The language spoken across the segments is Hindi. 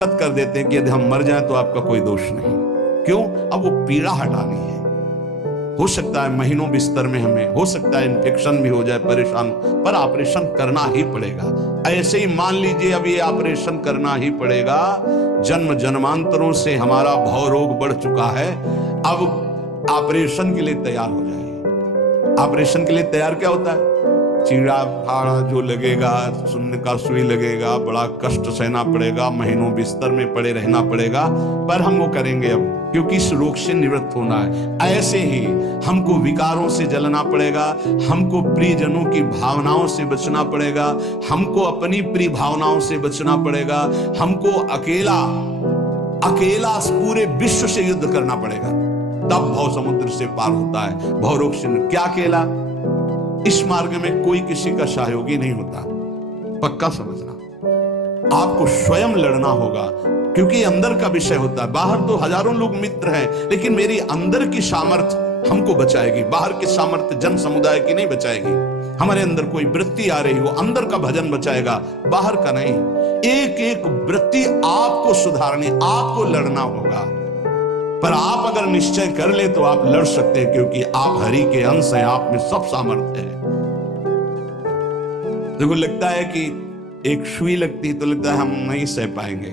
कर देते हैं कि यदि हम मर जाएं तो आपका कोई दोष नहीं। क्यों? अब वो पीड़ा हटानी है। हो सकता है महीनों बिस्तर में हमें, हो सकता है इन्फेक्शन भी हो जाए, परेशान, पर ऑपरेशन करना ही पड़ेगा। ऐसे ही मान लीजिए अब ये ऑपरेशन करना ही पड़ेगा। जन्म जन्मांतरों से हमारा भव रोग बढ़ चुका है, अब ऑपरेशन के लिए तैयार हो जाए। ऑपरेशन के लिए तैयार क्या होता है? चीरा फाड़ा जो लगेगा, सुन्न का सुई लगेगा, बड़ा कष्ट सहना पड़ेगा, महीनों बिस्तर में पड़े रहना पड़ेगा, पर हम वो करेंगे अब, क्योंकि इस रोग से निवृत्त होना है। ऐसे ही हमको विकारों से जलना पड़ेगा, हमको प्रियजनों की भावनाओं से बचना पड़ेगा, हमको अपनी प्रिय भावनाओं से बचना पड़ेगा, हमको अकेला पूरे विश्व से युद्ध करना पड़ेगा, तब भव समुद्र से पार होता है। भव रोग से क्या अकेला? इस मार्ग में कोई किसी का सहयोगी नहीं होता, पक्का समझना। आपको स्वयं लड़ना होगा, क्योंकि अंदर का विषय होता है। बाहर तो हजारों लोग मित्र हैं, लेकिन मेरी अंदर की सामर्थ्य हमको बचाएगी। बाहर की सामर्थ्य जन समुदाय की नहीं बचाएगी। हमारे अंदर कोई वृत्ति आ रही हो, अंदर का भजन बचाएगा, बाहर का नहीं। एक एक वृत्ति आपको सुधारनी, आपको लड़ना होगा। पर आप अगर निश्चय कर ले तो आप लड़ सकते हैं, क्योंकि आप हरि के अंश हैं, आप में सब सामर्थ्य है। देखो, लगता है कि एक सुई लगती तो लगता है हम नहीं सह पाएंगे।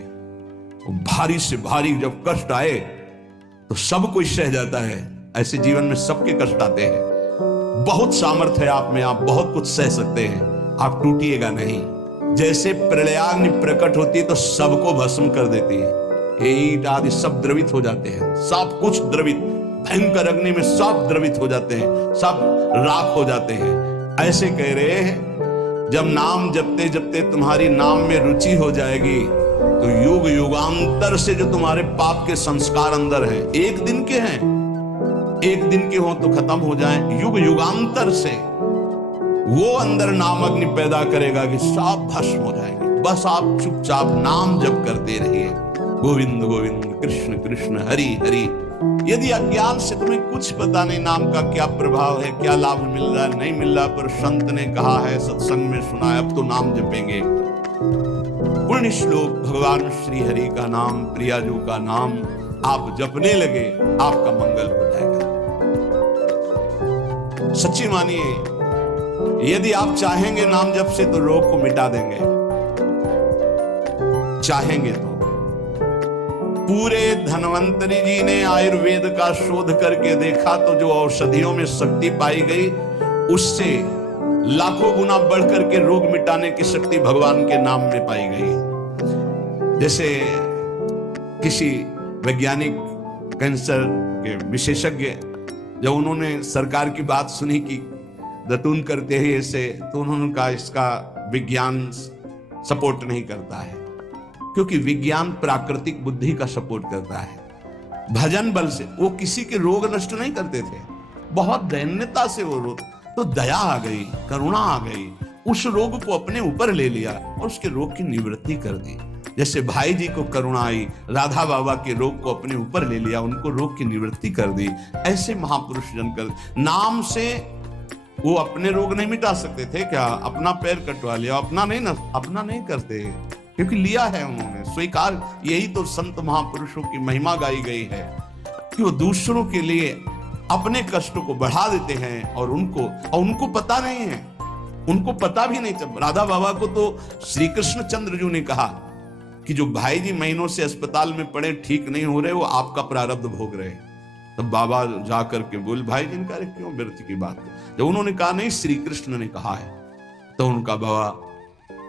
भारी से भारी जब कष्ट आए तो सब कोई सह जाता है। ऐसे जीवन में सबके कष्ट आते हैं। बहुत सामर्थ्य है आप में, आप बहुत कुछ सह सकते हैं, आप टूटिएगा नहीं। जैसे प्रलयाग्नि प्रकट होती है तो सबको भस्म कर देती है, ईंट आदि सब द्रवित हो जाते हैं, सब कुछ द्रवित, भयंकर अग्नि में सब द्रवित हो जाते हैं, सब राख हो जाते हैं। ऐसे कह रहे हैं, जब नाम जपते जपते तुम्हारी नाम में रुचि हो जाएगी तो युग युगांतर से जो तुम्हारे पाप के संस्कार अंदर हैं, एक दिन के हैं, एक दिन के हो तो खत्म हो जाए, युग युगांतर से वो अंदर नाम अग्नि पैदा करेगा कि सब भस्म हो जाएंगे। बस आप चुपचाप नाम जप करते रहिए, गोविंद गोविंद कृष्ण कृष्ण हरि हरि। यदि अज्ञान से तुम्हें कुछ पता नहीं नाम का क्या प्रभाव है, क्या लाभ मिल रहा है, नहीं मिल रहा, पर संत ने कहा है, सत्संग में सुना है, अब तो नाम जपेंगे। पुण्य श्लोक भगवान श्री हरि का नाम, प्रियाजू का नाम आप जपने लगे, आपका मंगल हो जाएगा। सच्ची मानिए, यदि आप चाहेंगे नाम जप से तो रोग को मिटा देंगे, चाहेंगे तो। पूरे धन्वंतरी जी ने आयुर्वेद का शोध करके देखा तो जो औषधियों में शक्ति पाई गई, उससे लाखों गुना बढ़कर के रोग मिटाने की शक्ति भगवान के नाम में पाई गई। जैसे किसी वैज्ञानिक कैंसर के विशेषज्ञ, जब उन्होंने सरकार की बात सुनी कि दतून करते हैं ऐसे, तो उन्होंने कहा इसका विज्ञान सपोर्ट नहीं करता है, क्योंकि विज्ञान प्राकृतिक बुद्धि का सपोर्ट करता है। भजन बल से वो किसी के रोग नष्ट नहीं करते थे, बहुत दैन्यता से वो रोग, तो दया आ गई, करुणा आ गई, उस रोग को अपने ऊपर ले लिया और उसके रोग की निवृत्ति कर दी। जैसे भाई जी को करुणा आई, राधा बाबा के रोग को अपने ऊपर ले लिया, उनको रोग की निवृत्ति कर दी। ऐसे महापुरुष जन कर नाम से वो अपने रोग नहीं मिटा सकते थे क्या? अपना पैर कटवा लिया, अपना नहीं करते, क्योंकि लिया है उन्होंने, स्वीकार। यही तो संत महापुरुषों की महिमा गाई गई है कि वो दूसरों के लिए अपने कष्टों को बढ़ा देते हैं, और उनको पता नहीं है, उनको पता भी नहीं चल। राधा बाबा को तो श्री कृष्ण चंद्र जी ने कहा कि जो भाई जी महीनों से अस्पताल में पड़े, ठीक नहीं हो रहे, वो आपका प्रारब्ध भोग रहे। तब बाबा जाकर के बोल, भाई जी इनका क्यों व्यर्थ की बात। जब उन्होंने कहा नहीं, श्री कृष्ण ने कहा है, तो उनका बाबा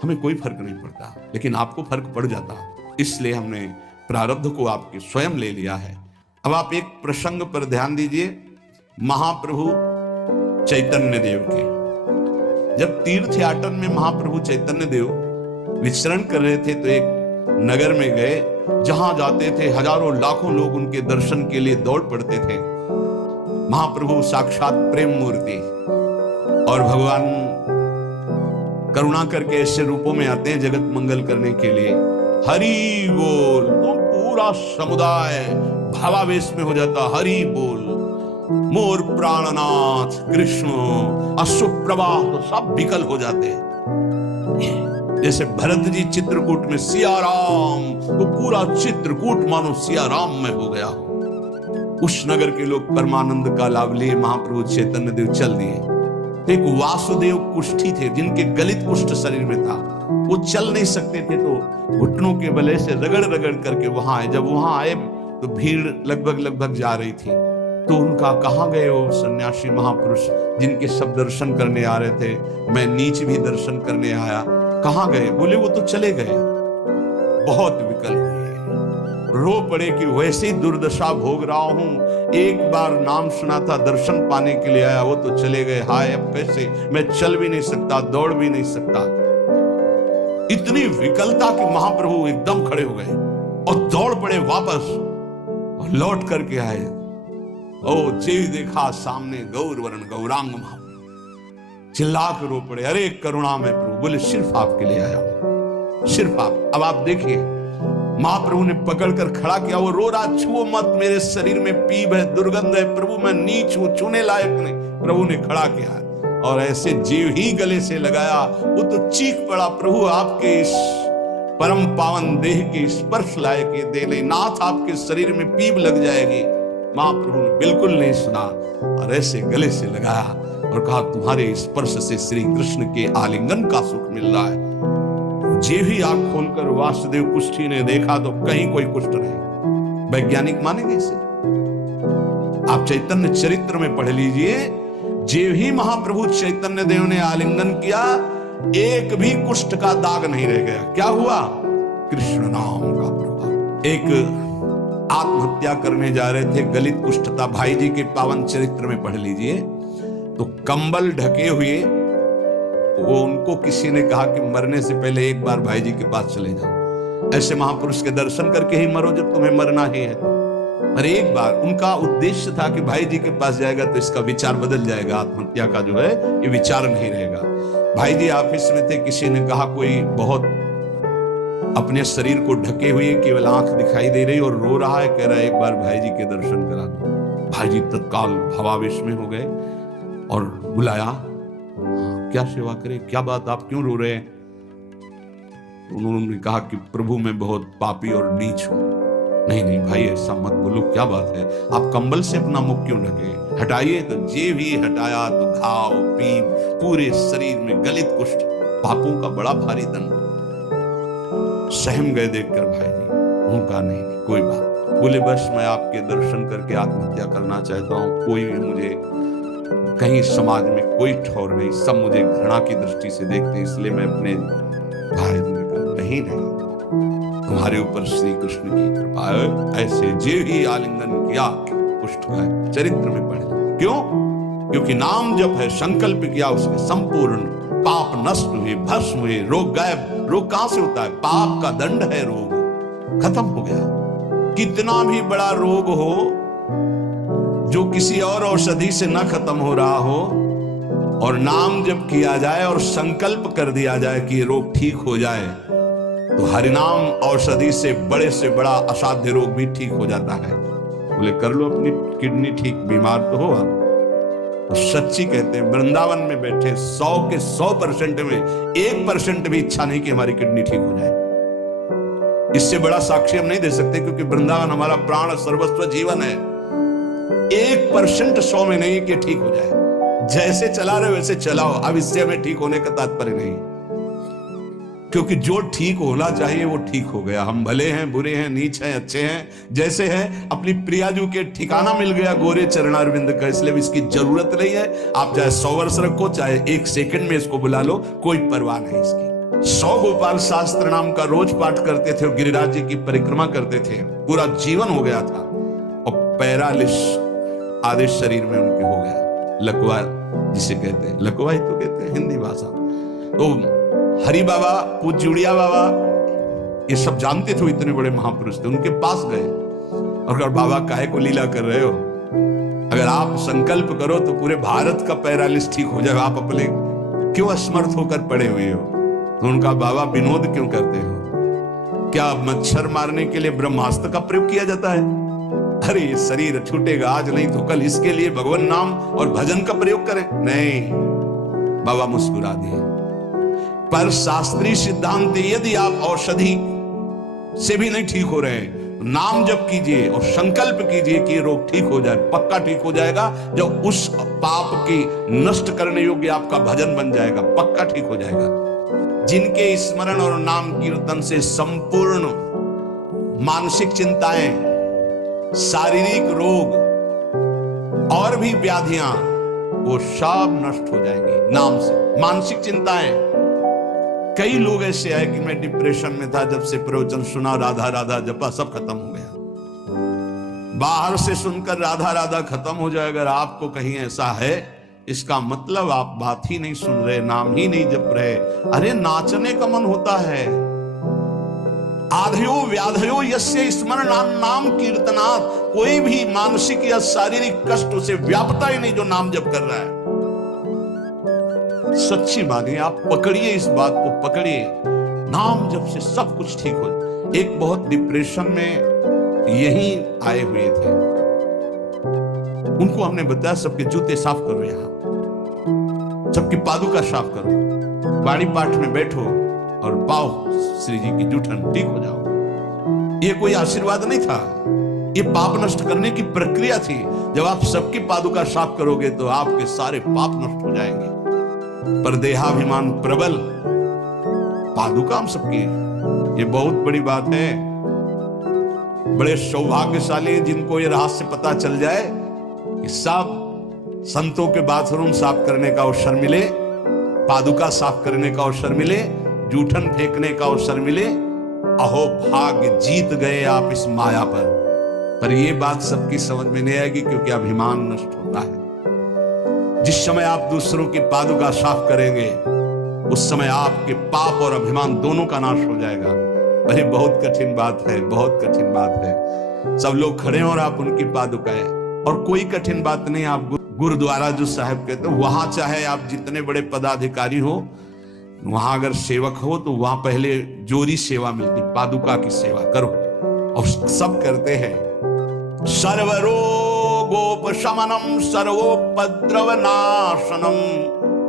हमें कोई फर्क नहीं पड़ता, लेकिन आपको फर्क पड़ जाता, इसलिए हमने प्रारब्ध को आपके स्वयं ले लिया है। अब आप एक प्रसंग पर ध्यान दीजिए, महाप्रभु चैतन्य देव के, जब तीर्थ याटन में महाप्रभु चैतन्य देव विचरण कर रहे थे तो एक नगर में गए, जहां जाते थे हजारों लाखों लोग उनके दर्शन के लिए दौड़ पड़ते थे। महाप्रभु साक्षात प्रेम मूर्ति, और भगवान करुणा करके ऐसे रूपों में आते हैं जगत मंगल करने के लिए। हरि बोल, तो पूरा समुदाय भावावेश में हो जाता, हरि बोल, मोर प्राणनाथ कृष्ण, अश्रुप्रवाह तो सब विकल हो जाते हैं। जैसे भरत जी चित्रकूट में सिया राम, वो पूरा चित्रकूट मानो सिया राम में हो गया। उस नगर के लोग परमानंद का लाभ लिए, महाप्रभु चैतन्य देव चल दिए। एक वासुदेव कुष्ठी थे जिनके गलित कुष्ठ शरीर में था, वो चल नहीं सकते थे, तो घुटनों के बले से रगड़ रगड़ करके वहां आए। जब वहां आए तो भीड़ लगभग जा रही थी, तो उनका कहाँ गए वो सन्यासी महापुरुष जिनके सब दर्शन करने आ रहे थे, मैं नीच भी दर्शन करने आया, कहाँ गए? बोले वो तो चले गए। बहुत विकल हुए, रो पड़े कि वैसे ही दुर्दशा भोग रहा हूं, एक बार नाम सुना था, दर्शन पाने के लिए आया, वो तो चले गए। हाय अब कैसे, मैं चल भी नहीं सकता, दौड़ भी नहीं सकता। इतनी विकलता कि महाप्रभु एकदम खड़े हो गए और दौड़ पड़े वापस और लौट करके आए। ओ जीव देखा सामने गौर वर्ण गौरांग महाप्रभु, चिल्ला कर रो पड़े, अरे करुणा में प्रभु। बोले सिर्फ आपके लिए आया हूं, सिर्फ आप। अब आप देखिए, महाप्रभु ने पकड़कर खड़ा किया, वो रो रहा, छुओ मत, मेरे शरीर में पीप है, दुर्गंध है, प्रभु मैं नीच हूं, छूने लायक नहीं। प्रभु ने खड़ा किया और ऐसे जीव ही गले से लगाया, वो तो चीख पड़ा, प्रभु आपके इस परम पावन देह के स्पर्श लायक ये दे ले, नाथ आपके शरीर में पीप लग जाएगी। महाप्रभु ने बिल्कुल नहीं सुना और ऐसे गले से लगाया और कहा, तुम्हारे स्पर्श से श्री कृष्ण के आलिंगन का सुख मिल रहा है। जे भी आंख खोलकर वासुदेव कुष्ठी ने देखा तो कहीं कोई कुष्ठ नहीं। वैज्ञानिक मानेंगे इसे? आप चैतन्य चरित्र में पढ़ लीजिए, जे भी महाप्रभु चैतन्य देव ने आलिंगन किया, एक भी कुष्ठ का दाग नहीं रह गया। क्या हुआ? कृष्ण नाम का प्रभाव। एक आत्महत्या करने जा रहे थे, गलित कुष्ठ था, भाई जी के पावन चरित्र में पढ़ लीजिए, तो कंबल ढके हुए वो उनको किसी ने कहा कि मरने से पहले एक बार भाई जी के पास चले जाओ, ऐसे महापुरुष के दर्शन करके ही मरो जब तुम्हें मरना ही है। और एक बार उनका उद्देश्य था कि भाई जी के पास जाएगा तो इसका विचार बदल जाएगा, आत्महत्या का जो है ये विचार नहीं रहेगा। भाई जी ऑफिस में थे, किसी ने कहा कोई बहुत अपने शरीर को ढके हुए केवल आंख दिखाई दे रही और रो रहा है, कह रहा है एक बार भाई जी के दर्शन करा दो। भाई जी तत्काल भावावेश में हो गए और बुलाया, क्या सेवा करे, क्या बात, आप क्यों रो रहे हैं? उन्होंने कहा कि प्रभु मैं बहुत पापी और नीच हूं। नहीं भाई ऐसा मत बोलो, क्या बात है, आप कंबल से अपना मुख क्यों ढके? हटाइए। तो जे भी हटाया तो घाव पीप पूरे शरीर में, गलित कुष्ठ, पापों का बड़ा भारी दंड। सहम गए देखकर भाई जी। उनका नहीं कोई बात। बोले बस मैं आपके दर्शन करके आत्महत्या करना चाहता हूँ, कोई भी मुझे कहीं समाज में कोई ठौर नहीं, सब मुझे घृणा की दृष्टि से देखते, इसलिए मैं अपने भाई नहीं तुम्हारे ऊपर श्री कृष्ण की कृपा है। ऐसे जे ही आलिंगन किया कुष्ठ का चरित्र में पढ़े। क्यों? क्योंकि नाम जप है, संकल्प किया, उसके संपूर्ण पाप नष्ट हुए, भस्म हुए, रोग गायब। रोग कहां से होता है? पाप का दंड है, रोग खत्म हो गया। कितना भी बड़ा रोग हो जो किसी और औषधि से न खत्म हो रहा हो, और नाम जब किया जाए और संकल्प कर दिया जाए कि ये रोग ठीक हो जाए, तो हरिनाम औषधि से बड़ा असाध्य रोग भी ठीक हो जाता है। बोले कर लो अपनी किडनी ठीक, बीमार तो हो आप। तो सच्ची कहते हैं, वृंदावन में बैठे 100 के 100% में 1% भी इच्छा नहीं कि हमारी किडनी ठीक हो जाए। इससे बड़ा साक्षी हम नहीं दे सकते, क्योंकि वृंदावन हमारा प्राण सर्वस्व जीवन है। 1% 100 में नहीं कि ठीक हो जाए, जैसे चला रहे वैसे चलाओ। अब इससे हमें ठीक होने का तात्पर्य नहीं, क्योंकि जो ठीक होना चाहिए वो ठीक हो गया। हम भले हैं, बुरे हैं, नीच हैं, अच्छे हैं, जैसे हैं। अपनी प्रियाजू के ठिकाना मिल गया गोरे चरणारविंद का, इसलिए इसकी जरूरत नहीं है। आप चाहे 100 वर्ष रखो, चाहे 1 सेकंड में इसको बुला लो, कोई परवाह नहीं इसकी। 100 गोपाल शास्त्र नाम का रोज पाठ करते थे और गिरिराज जी की परिक्रमा करते थे, पूरा जीवन हो गया था। और पैरालिस आधे शरीर में उनके हो गया, लकवा जिसे कहते हैं, लकवा ही तो कहते हैं हिंदी भाषा। तो हरि बाबा, पूज्य उड़िया बाबा, ये सब जानते थे, इतने बड़े महापुरुष थे। उनके पास गए और कहा बाबा काहे को लीला कर रहे हो? अगर आप संकल्प करो तो पूरे भारत का पैरालिस ठीक हो जाएगा, आप अपने क्यों असमर्थ होकर पड़े हुए हो? तो उनका बाबा विनोद क्यों करते हो? क्या मच्छर मारने के लिए ब्रह्मास्त्र का प्रयोग किया जाता है? अरे ये शरीर छूटेगा आज नहीं तो कल, इसके लिए भगवान नाम और भजन का प्रयोग करें। नहीं, बाबा मुस्कुरा दिए। पर शास्त्रीय सिद्धांत यदि आप औषधि से भी नहीं ठीक हो रहे हैं, नाम जप कीजिए और संकल्प कीजिए कि ये रोग ठीक हो जाए। पक्का ठीक हो जाएगा जब उस पाप की नष्ट करने योग्य आपका भजन बन जाएगा, पक्का ठीक हो जाएगा। जिनके स्मरण और नाम कीर्तन से संपूर्ण मानसिक चिंताएं, शारीरिक रोग और भी व्याधियां वो सब नष्ट हो जाएंगी नाम से। मानसिक चिंताएं, कई लोग ऐसे आए कि मैं डिप्रेशन में था, जब से प्रवचन सुना राधा राधा जपा सब खत्म हो गया। बाहर से सुनकर राधा राधा खत्म हो जाएगा, अगर आपको कहीं ऐसा है इसका मतलब आप बात ही नहीं सुन रहे, नाम ही नहीं जप रहे। अरे नाचने का मन होता है। आधयो व्याधयो यस्य स्मरण नाम कीर्तनात्, कोई भी मानसिक या शारीरिक कष्ट उसे व्यापता ही नहीं जो नाम जप कर रहा है। सच्ची मानिए, आप पकड़िए इस बात को, पकड़िए, नाम जप से सब कुछ ठीक हो। एक बहुत डिप्रेशन में यही आए हुए थे, उनको हमने बताया सबके जूते साफ करो, यहां सबकी पादुका साफ करो, वाणी पाठ में बैठो और पाओ श्री जी की जूठन, ठीक हो जाओ। ये कोई आशीर्वाद नहीं था, ये पाप नष्ट करने की प्रक्रिया थी। जब आप सबकी पादुका साफ करोगे तो आपके सारे पाप नष्ट हो जाएंगे। पर देहाभिमान प्रबल, पादुका हम सबकी, ये बहुत बड़ी बात है। बड़े सौभाग्यशाली जिनको ये रहस्य पता चल जाए कि सब संतों के बाथरूम साफ करने का अवसर मिले, पादुका साफ करने का अवसर मिले, जूठन फेंकने का अवसर मिले, अहो भाग्य, जीत गए आप इस माया पर ये बात सबकी समझ में नहीं आएगी, क्योंकि अभिमान नष्ट होता है। जिस समय आप दूसरों की पादुका साफ करेंगे उस समय आपके पाप और अभिमान दोनों का नाश हो जाएगा। अरे बहुत कठिन बात है, बहुत कठिन बात है। सब लोग खड़े हो और आप उनकी पादुकाएं, और कोई कठिन बात नहीं। आप गुरुद्वारा जो साहब कहते हो, वहां चाहे आप जितने बड़े पदाधिकारी हो, वहां अगर सेवक हो तो वहां पहले जोरी सेवा मिलती, पादुका की सेवा करो, और सब करते हैं। सर्वरोगोपशमनम सर्वोपद्रव नाशनम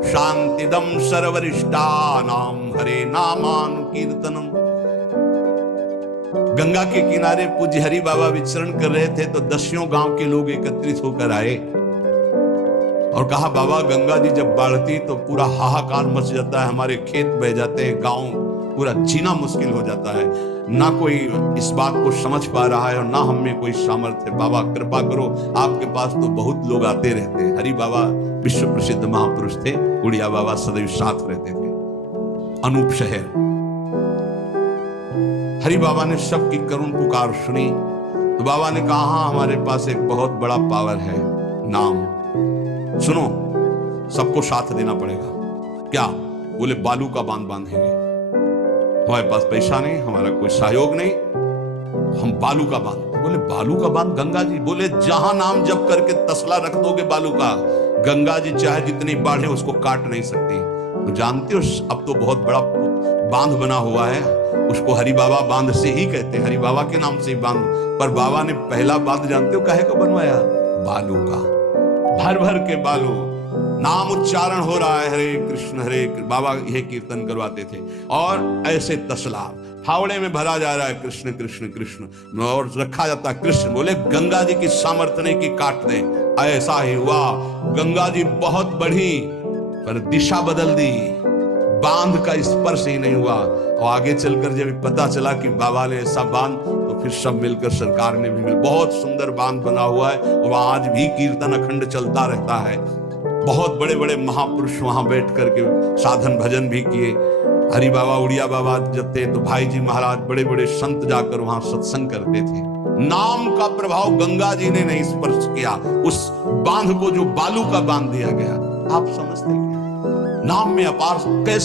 शांतिदम सर्वरिष्टानाम हरे नामानुकीर्तनम। गंगा के किनारे पूज्य हरि बाबा विचरण कर रहे थे तो 10 गांव के लोग एकत्रित होकर आए और कहा, बाबा गंगा जी जब बढ़ती तो पूरा हाहाकार मच जाता है, हमारे खेत बह जाते हैं, गांव पूरा जीना मुश्किल हो जाता है। ना कोई इस बात को समझ पा रहा है और ना हम में कोई सामर्थ्य। बाबा कृपा करो, आपके पास तो बहुत लोग आते रहते हैं। हरि बाबा विश्व प्रसिद्ध महापुरुष थे, उड़िया बाबा सदैव साथ रहते थे। अनूप शहर, हरि बाबा ने सबकी करुण पुकार सुनी तो बाबा ने कहा, हाँ हमारे पास एक बहुत बड़ा पावर है, नाम सुनो, सबको साथ देना पड़ेगा। क्या? बोले बालू का बांध बांधेंगे। हमारे पास पैसा नहीं, हमारा कोई सहयोग नहीं, हम बालू का बांध। बोले बालू का बांध गंगा जी? बोले जहां नाम जप करके तसला रख दोगे बालू का, गंगा जी चाहे जितनी बाढ़े उसको काट नहीं सकती। तो जानते हो अब तो बहुत बड़ा बांध बना हुआ है, उसको हरि बाबा बांध से ही कहते हैं, हरि बाबा के नाम से ही बांध। पर बाबा ने पहला बांध जानते हो काहे का बनवाया? बालू का, भर भर के बालू, नाम उच्चारण हो रहा है, हरे कृष्ण हरे कृष्ण, बाबा यह कीर्तन करवाते थे। और ऐसे तसला फावड़े में भरा जा रहा है, कृष्ण कृष्ण कृष्ण, और रखा जाता है कृष्ण। बोले गंगा जी की सामर्थ्य नहीं कि काट दे। ऐसा ही हुआ, गंगा जी बहुत बढ़ी पर दिशा बदल दी, बांध का स्पर्श ही नहीं हुआ। और आगे चलकर जब पता चला कि बाबा ने ऐसा बांध, तो फिर सब मिलकर सरकार ने भी बहुत सुंदर बांध बना हुआ है और आज भी कीर्तन अखंड चलता रहता है। बहुत बड़े बड़े महापुरुष वहां बैठ करके साधन भजन भी किए। हरि बाबा उड़िया बाबा जब थे तो भाई जी महाराज बड़े बड़े संत जाकर वहां सत्संग करते थे। नाम का प्रभाव गंगा जी ने नहीं स्पर्श किया, उस बांध को जो बालू का बांध दिया गया। आप समझते हैं नाम में अपार कैसे